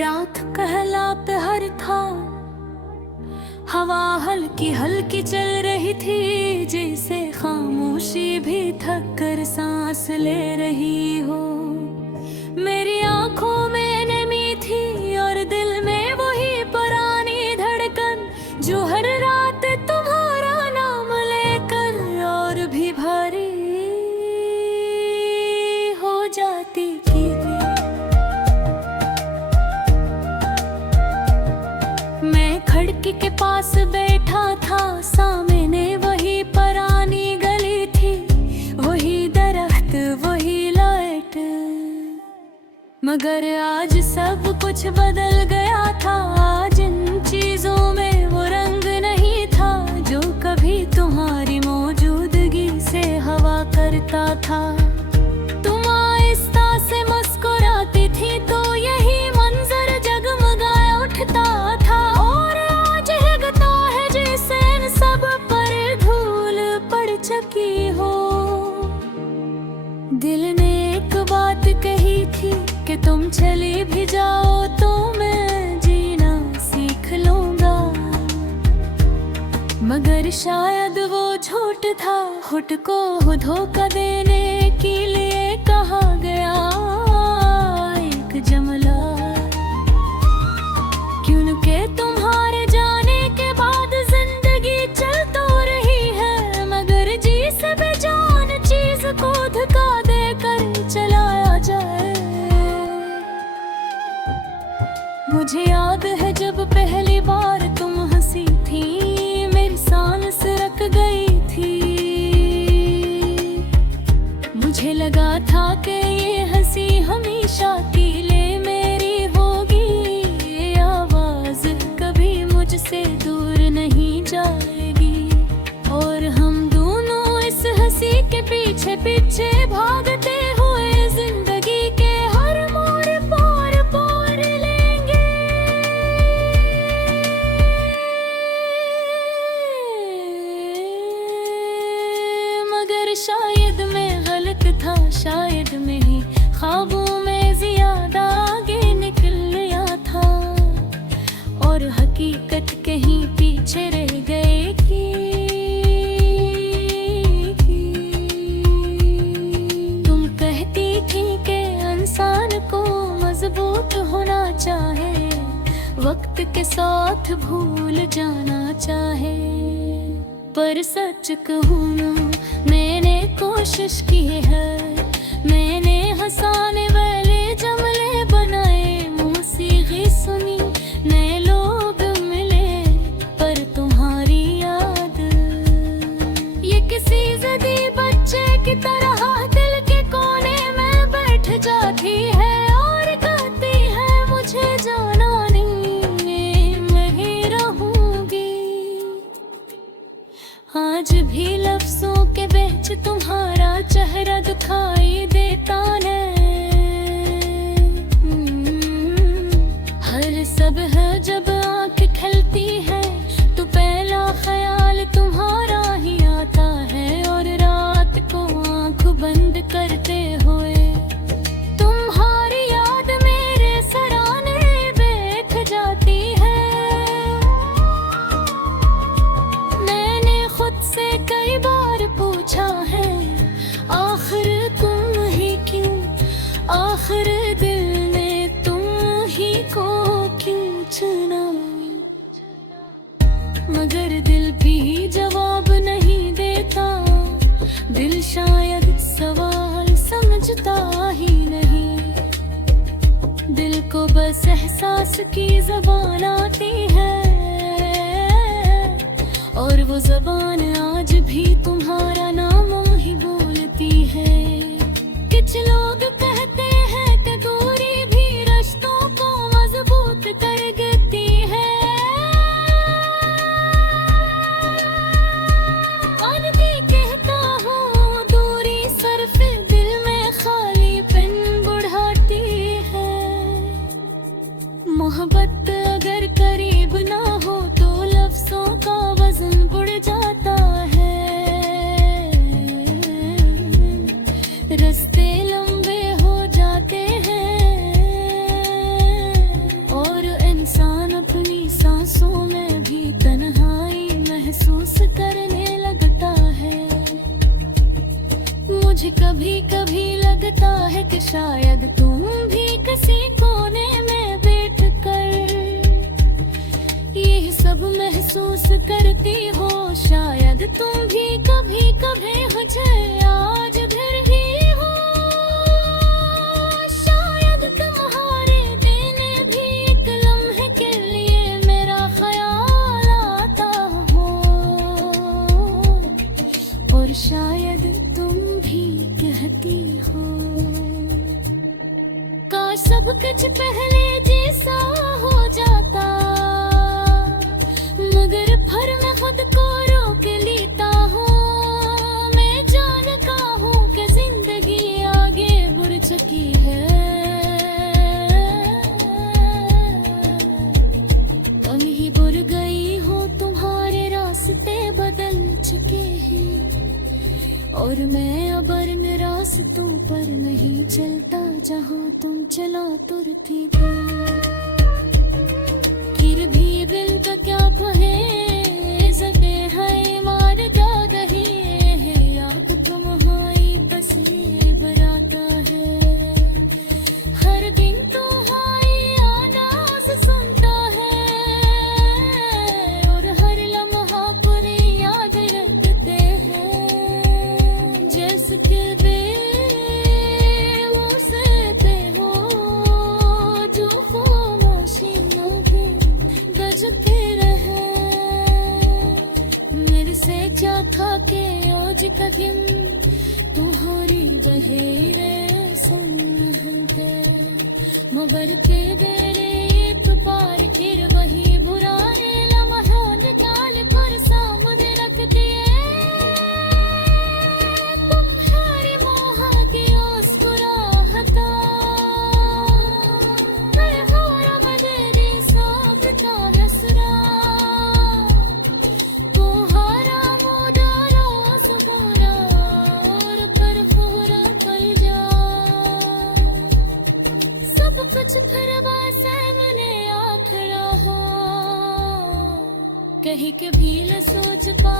रात कहला पहर था, हवा हल्की हल्की चल रही थी, जैसे खामोशी भी थक कर सांस ले रही हो। मेरी आंखों में नमी थी और दिल में वही पुरानी धड़कन, जो हर रात तुम्हारा नाम लेकर और भी भारी हो जाती थी। मैं खिड़की के पास बैठा था, सामने वही पुरानी गली थी, वही दरख्त वही लाइट, मगर आज सब कुछ बदल गया था। आज इन चीजों में वो रंग नहीं था, जो कभी तुम्हारी मौजूदगी से हवा करता था। तुम आहिस्ता से मुस्कुराती थी तो यही मंजर जगमगा उठता था, और आज लगता है जैसे इन सब पर धूल पड़ चुकी हो। दिल ने एक बात कही थी कि तुम चली भी जाओ तो मैं जीना सीख लूंगा, मगर शायद वो झूठ था। खुद को धोखा देने के लिए कहा गया एक जुमला, क्योंकि तुम्हारे जाने के बाद जिंदगी चल तो रही है, मगर जी से बेजान चीज को धक्का देकर चलाया जाए। मुझे याद है जब पहली बार तुम हंसी थी, मेरी सांस रुक गई थी। मुझे लगा था कि ये हंसी हमेशा के लिए मेरी होगी, ये आवाज कभी मुझसे दूर नहीं जाएगी, और हम दोनों इस हंसी के पीछे पीछे भागते हुए जिंदगी के हर मोड़ पार पार लेंगे। मगर शायद मैं गलत था, शायद मैं ही ख्वाबों में ज्यादा आगे निकल गया था, और हकीकत कहीं पीछे रह गए कि तुम कहती थी कि इंसान को मजबूत होना चाहे, वक्त के साथ भूल जाना चाहे। पर सच कहूँ मैंने कोशिश की है, मैंने हंसाने वाले जुमले बनाए, मौसीकी सुनी, नए लोग मिले, पर तुम्हारी याद ये किसी जदी बच्चे की तरह दिल के कोने में बैठ जाती है, और कहती है मुझे जाना नहीं, मैं ही रहूंगी। आज भी लफ्जों के बीच तुम्हारा चेहरा दिखाई देता है। हर सुबह जब आँख खुलती है तो पहला ख्याल तुम्हारा ही आता है, और रात को आँख बंद करते हुए तुम्हारी याद मेरे सराहने बैठ जाती है। मैंने खुद से कई बार पूछा है, आखिर तुम ही क्यों, आखिर दिल ने तुम ही को क्यों चुना, मगर दिल भी जवाब नहीं देता। दिल शायद सवाल समझता ही नहीं, दिल को बस एहसास की ज़बान आती है, और वो ज़बान आज भी तुम्हारा नाम ही बोलती है। कुछ लोग कहते हैं कि दूरी भी रिश्तों को मजबूत कर देती है, और भी कहता हूँ दूरी सिर्फ दिल में खालीपन बढ़ाती है। मोहब्बत अगर करीब ना हो तो लफ्जों का वजन बढ़ जाता है। रास्ते लंबे हो जाते हैं मुझे कभी कभी लगता है कि शायद तुम भी किसी कोने में बैठ कर ये सब महसूस करती हो। शायद तुम भी कभी कभी मुझे आज फिर ही हो। शायद तुम्हारे देने भी एक लम्हे के लिए मेरा ख्याल आता हो। और शायद तुम भी कहती हो काश सब कुछ पहले जैसा हो जाता, मगर फिर मैं खुद को रोक लेता हूँ। मैं जानता हूँ कि जिंदगी आगे बढ़ चुकी है। कहीं बुर गई हो, तुम्हारे रास्ते बदल चुके हैं और मैं अब इन रास्तों पर नहीं चलता जहाँ तुम चला तुरती थी। फिर भी दिल का क्या कहे, जगे है मार जा गही है। याद तुम्हारी बसे बराता है, हर दिन तुम्हारी आवाज़ सुनता है और हर लम्हा पूरी याद रखते हैं। जैसे कि था के आज कहीं तुम्हारी बहेरे सुन है, मगर के बेरे एक पार फिर वही बुराए लम्हों निकाल कर सामने रख दिए। तुम्हारी मोह की मुस्कुराहटा मैं हो बदली सब का हसरा। कुछ फिर सामने आखड़ा हो, कहीं कभी न सोच पा